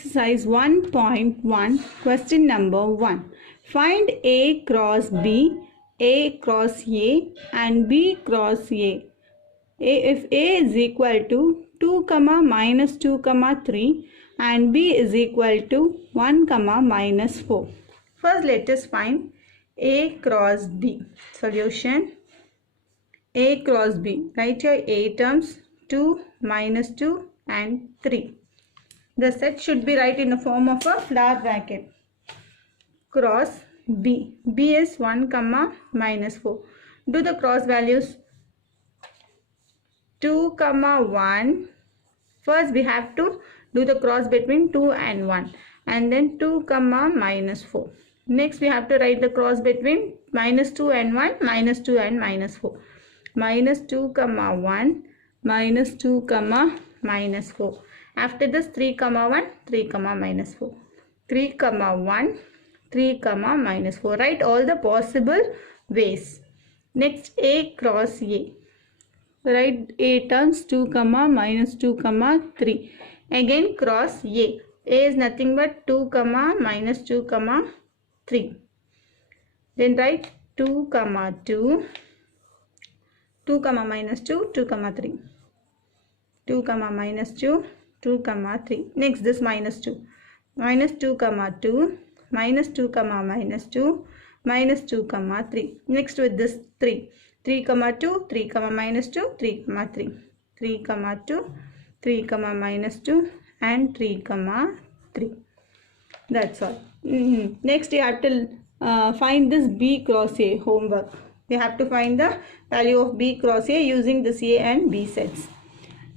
Exercise 1.1, question number 1. Find A cross B, A cross A and B cross A. If A is equal to 2, minus 2, 3 and B is equal to 1, minus 4. First let us find A cross B. Solution A cross B. Write your A terms 2, minus 2 and 3. The set should be right in the form of a flower bracket. Cross B. B is 1, minus 4. Do the cross values 2, 1. First we have to do the cross between 2 and 1. And then 2, minus 4. Next we have to write the cross between minus 2 and 1, minus 2 and minus 4. Minus 2, 1, minus 2, minus 4. After this 3, 1, 3, minus 4. 3, 1, 3, minus 4. Write all the possible ways. Next A cross A. Write A terms 2, minus 2, 3. Again cross A. A is nothing but 2, minus 2, 3. Then write 2, 2. 2, minus 2, 2, 3. 2, minus 2, 2, 3. Next this minus 2. Minus 2, 2. Minus 2, minus 2. Minus 2, 3. Next with this 3. 3, 2. 3, minus 2. 3, 3. 3, 2. 3, minus 2. And 3, 3. That's all. Next you have to find this B cross A homework. We have to find the value of B cross A using this A and B sets.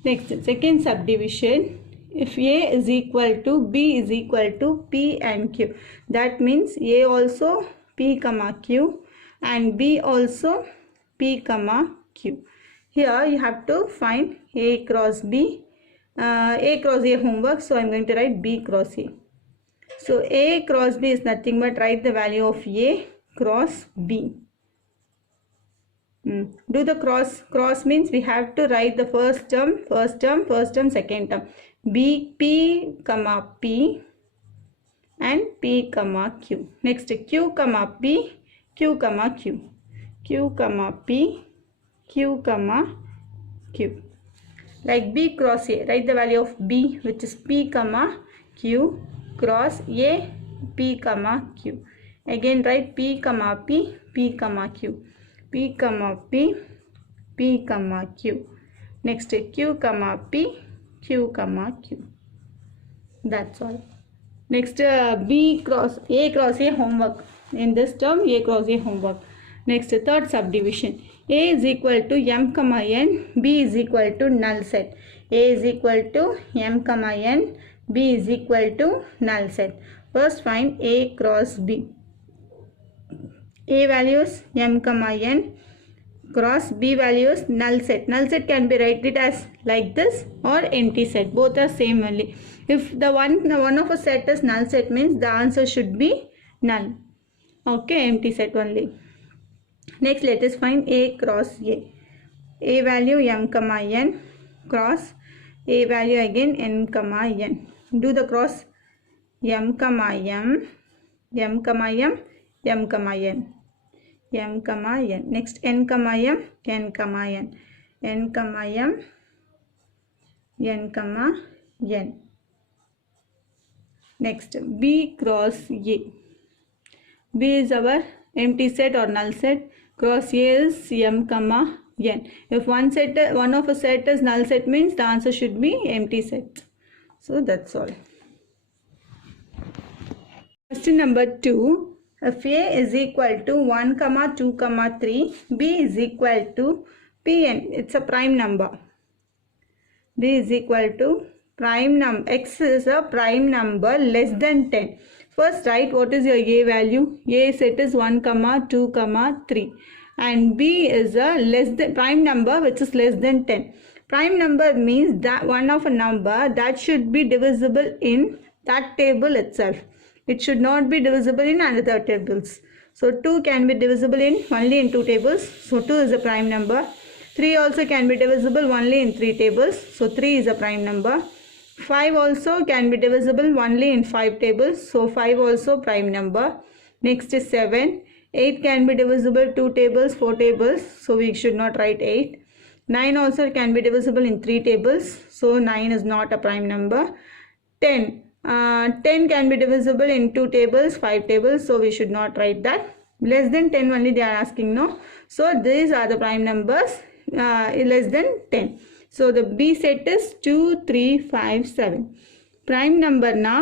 Next, second subdivision. If A is equal to B is equal to P and Q. That means A also P, Q and B also P, Q. Here you have to find A cross B. A cross A homework. So I am going to write B cross A. So A cross B is nothing but write the value of A cross B. Do the cross means we have to write the first term, second term. B, P, P and P, Q. Next Q, P, Q, Q. Q, P, Q, Q. Like B cross A, write the value of B which is P, Q cross A, P, Q. Again write P, P, P, Q. P, P, P, Q. Next Q, P, Q, Q. That's all. Next B cross A homework. In this term A cross A homework. Next third subdivision. A is equal to M, N. B is equal to null set. A is equal to M, N. B is equal to null set. First find A cross B. A values M, N. Cross B values null set. Null set can be written as like this or empty set. Both are same only. If the one of a set is null set means the answer should be null. Okay, empty set only. Next let us find A cross A. A value M, N. Cross A value again N, N. Do the cross M, M. M, M. M, N. M, N. Next N, M. N, N. N, M. N, N. Next B cross A. B is our empty set or null set. Cross A is M, N. If one of a set is null set means the answer should be empty set. So that's all. Question number 2. If A is equal to 1, 2, 3, B is equal to Pn. It's a prime number. B is equal to prime number. X is a prime number less than 10. First write what is your A value. A set is 1, 2, 3. And B is a prime number which is less than 10. Prime number means that one of a number that should be divisible in that table itself. It should not be divisible in another tables. So 2 can be divisible only in 2 tables. So 2 is a prime number. 3 also can be divisible only in 3 tables. So 3 is a prime number. 5 also can be divisible only in 5 tables. So 5 also prime number. Next is 7. 8 can be divisible 2 tables, 4 tables. So we should not write 8. 9 also can be divisible in 3 tables. So 9 is not a prime number. 10. 10 can be divisible in 2 tables, 5 tables. So we should not write that. Less than 10 only they are asking, no. So these are the prime numbers less than 10. So the B set is 2, 3, 5, 7. Prime number na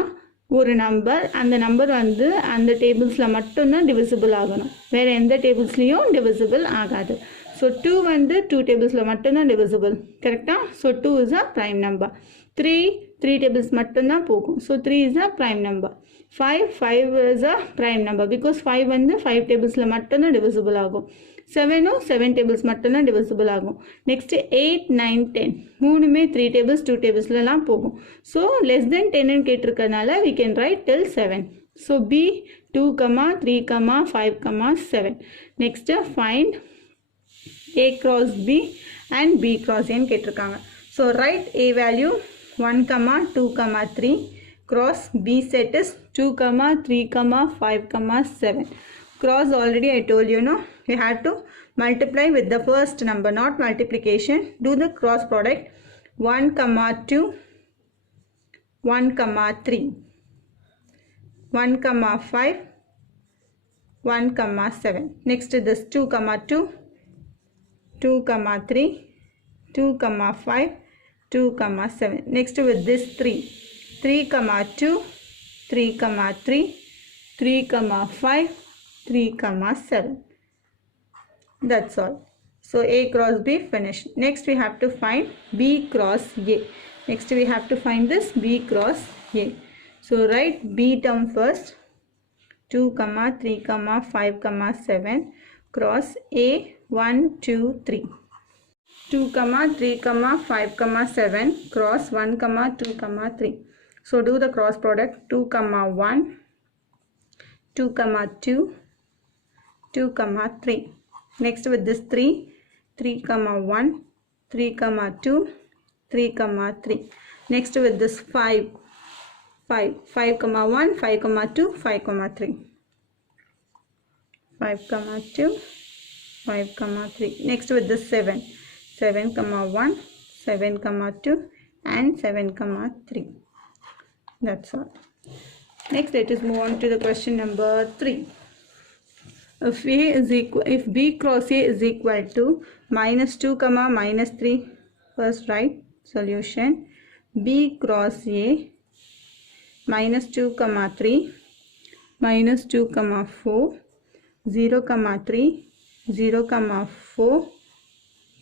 ஒரு number அந்த number வந்து அந்த டேபிள்ஸில் மட்டும்தான் divisible ஆகணும், வேறு எந்த டேபிள்ஸ்லேயும் divisible ஆகாது. So 2 வந்து 2 டேபிள்ஸில் மட்டும்தான் டிவிசிபிள், கரெக்டாக? So 2 is a prime number. 3 tables மட்டும்தான் போகும். So 3 is a prime number. 5 is a prime number because 5 வந்து 5 டேபிள்ஸில் மட்டும்தான் டிவிசிபிள் ஆகும். 7 7 டேபிள்ஸ் மட்டும்தான் டிவிசிபிள் ஆகும். நெக்ஸ்ட்டு 8 9 10 மூணுமே 3 டேபிள்ஸ் 2 டேபிள்ஸ்லாம் போகும். ஸோ லெஸ் தென் 10ன்னு கேட்டிருக்கனால we can write till 7. So B 2, 3, 5, 7. Next find A cross B and B cross A ன்னு கேட்டிருக்காங்க. So write A value 1, 2, 3 cross B set is 2, 3, 5, 7. Cross already I told you, no, we have to multiply with the first number, not multiplication. Do the cross product. 1, 2, 1, 3, 1, 5, 1, 7. Next is this 2, 2, 2, 3, 2, 5, 2, 7. Next with this 3, 3, 2, 3, 3, 3, 5, 3, 7. That's all. So A cross B finished. Next we have to find B cross A. Next we have to find this B cross A. So write B term first. 2, 3, 5, 7 cross A 1, 2, 3. 2, 3, 5, 7 cross 1, 2, 3. So do the cross product. 2, 1, 2, 2, 2, 3. Next with this 3, 3, 1, 3, 2, 3, 3. Next with this 5, 1, 5, 2, 5, 3. 5, 2, 5, 3. Next with this 7, 1, 7, 2 and 7, 3. That's all. Next let us move on to the question number 3. If B cross A is equal to -2, -3, first write solution. B cross A -2, 3, -2, 4, 0, 3, 0, 4,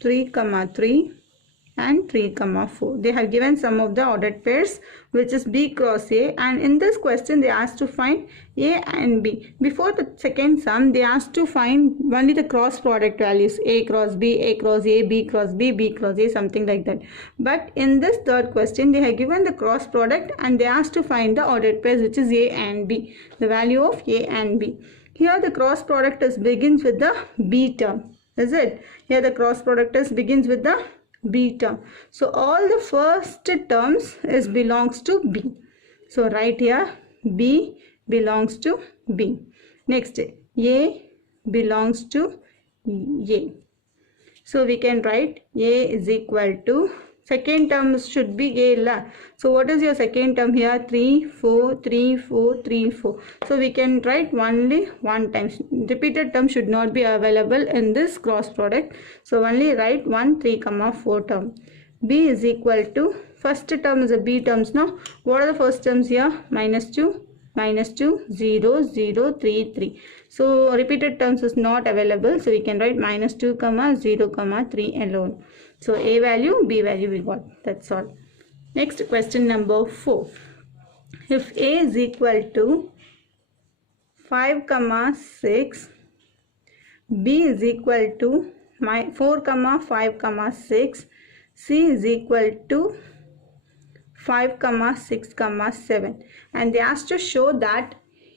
3, 3 and 3, 4. They have given some of the ordered pairs which is B cross A, and in this question they asked to find A and B. Before the second sum they asked to find only the cross product values, A cross B, A cross A, B cross B, B cross A, something like that. But in this third question they have given the cross product and they asked to find the ordered pairs which is A and B, the value of A and B. Here the cross product begins with the B term, is it? Here the cross product begins with the B term. So all the first terms belongs to B. So write here B belongs to B. Next A belongs to A. So we can write A is equal to, second term should be A la. So what is your second term here? 3, 4, 3, 4, 3, 4. So we can write only one time. Repeated term should not be available in this cross product. So only write 1, 3, 4 term. B is equal to, first term is a B terms now. What are the first terms here? -2, -2, 0, 0, 3, 3. So repeated terms is not available. So we can write -2, 0, 3 alone. So A value, B value we got. That's all. Next question number 4. If A is equal to 5, 6, B is equal to 4, 5, 6, C is equal to 5, 6, 7, and they asked to show that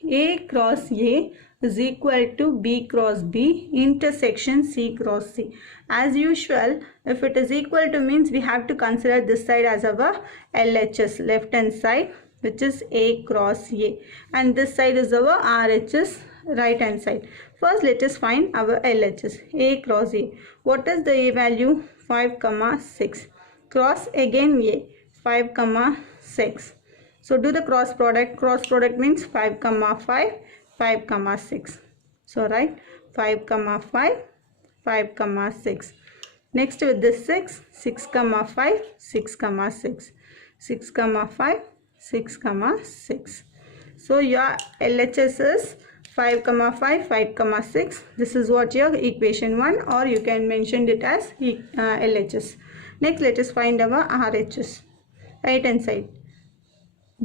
A cross A is equal to B cross B intersection C cross C. As usual, if it is equal to means we have to consider this side as our LHS, left hand side, which is A cross A, and this side is our RHS, right hand side. First let us find our LHS. A cross A. What is the A value? 5, 6. Cross again A. 5, 6. So do the cross product. Cross product means 5, 5, 5, 6. So write 5, 5, 5, 6. Next with this 6, 6, 5, 6, 6. 6, 5, 6, 6. So your LHS is 5, 5, 5, 6. This is what your equation 1, or you can mention it as LHS. Next let us find our RHS. Right hand side.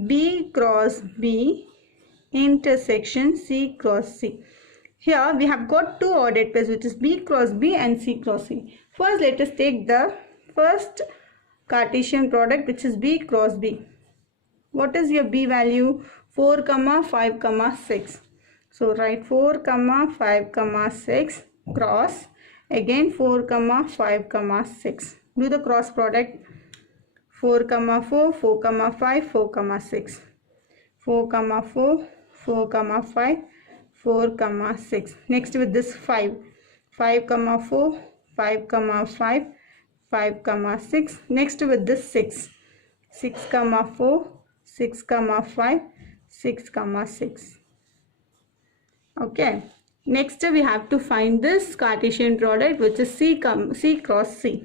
B cross B intersection C cross C. Here we have got two ordered pairs, which is B cross B and C cross C. First let us take the first Cartesian product, which is B cross B. What is your B value? 4, 5, 6. So write 4, 5, 6 cross again 4, 5, 6. Do the cross product. 4, 4, 4, 5, 4, 6. 4, 4, 4, 5, 4, 6. Next with this 5. 5, 4, 5, 5, 5, 6. Next with this 6. 6, 4, 6, 5, 6, 6. Okay. Next we have to find this Cartesian product, which is C cross C.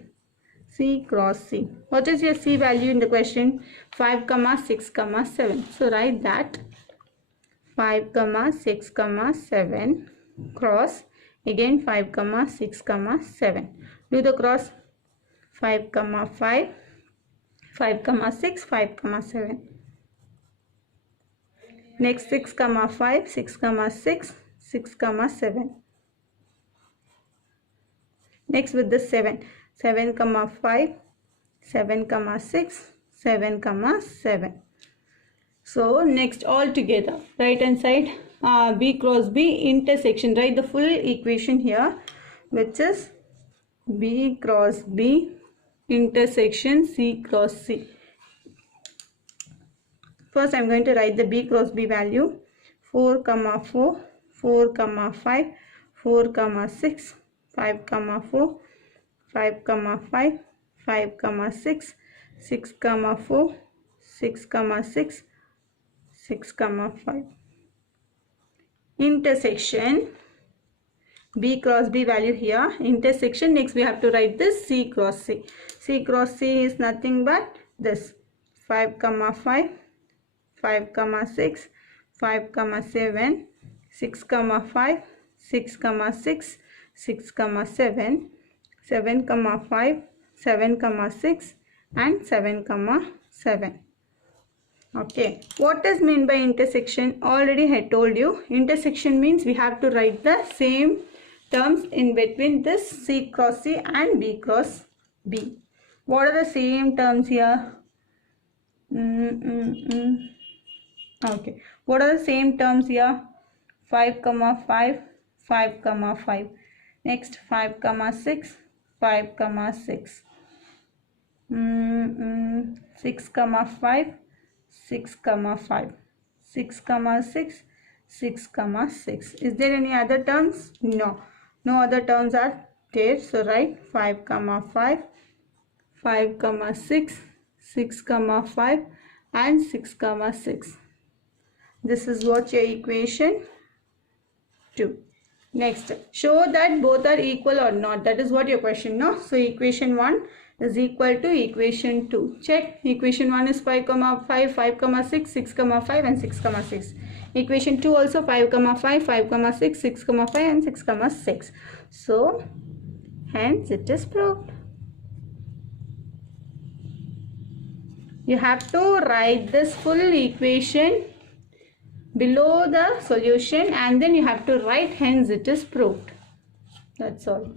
C cross C. What is your C value in the question? 5, 6, 7. So write that 5, 6, 7 cross again 5, 6, 7. Do the cross. 5, 5, 5, 6, 5, 7. Next 6, 5, 6, 6, 6, 7. Next with the 7. 7, 5, 7, 6, 7, 7. So next all together, right hand side, B cross B intersection. Write the full equation here, which is B cross B intersection C cross C. First I am going to write the B cross B value. 4, 4, 4, 5, 4, 6, 5, 4, 5, 5, 5, 6, 6, 4, 6, 6, 6, 5. Intersection B cross B value here. Intersection. Next we have to write this C cross C. C cross C is nothing but this 5, 5, 5, 6, 5, 7, 6, 5, 6, 6, 6, 7, 7, 5, 7, 6 and 7, 7. Okay, what does mean by intersection? Already I told you, intersection means we have to write the same terms in between this C cross C and B cross B. What are the same terms here? Okay, what are the same terms here? 5, 5, 5, 5. Next 5, 6, 5, 6. 6, 5, 6, 5. 6, 6, 6, 6. Is there any other terms? No. No other terms are there. So write 5, 5, 5, 6, 6, 5 and 6, 6. This is what your equation 2. Next, show that both are equal or not. That is what your question, no? So equation 1 is equal to equation 2. Check. Equation 1 is 5, 5, 5, 6, 6, 5 and 6, 6. Equation 2 also 5, 5, 5, 6, 6, 5 and 6, 6. So, hence it is proved. You have to write this full equation below the solution and then you have to write hence it is proved. That's all.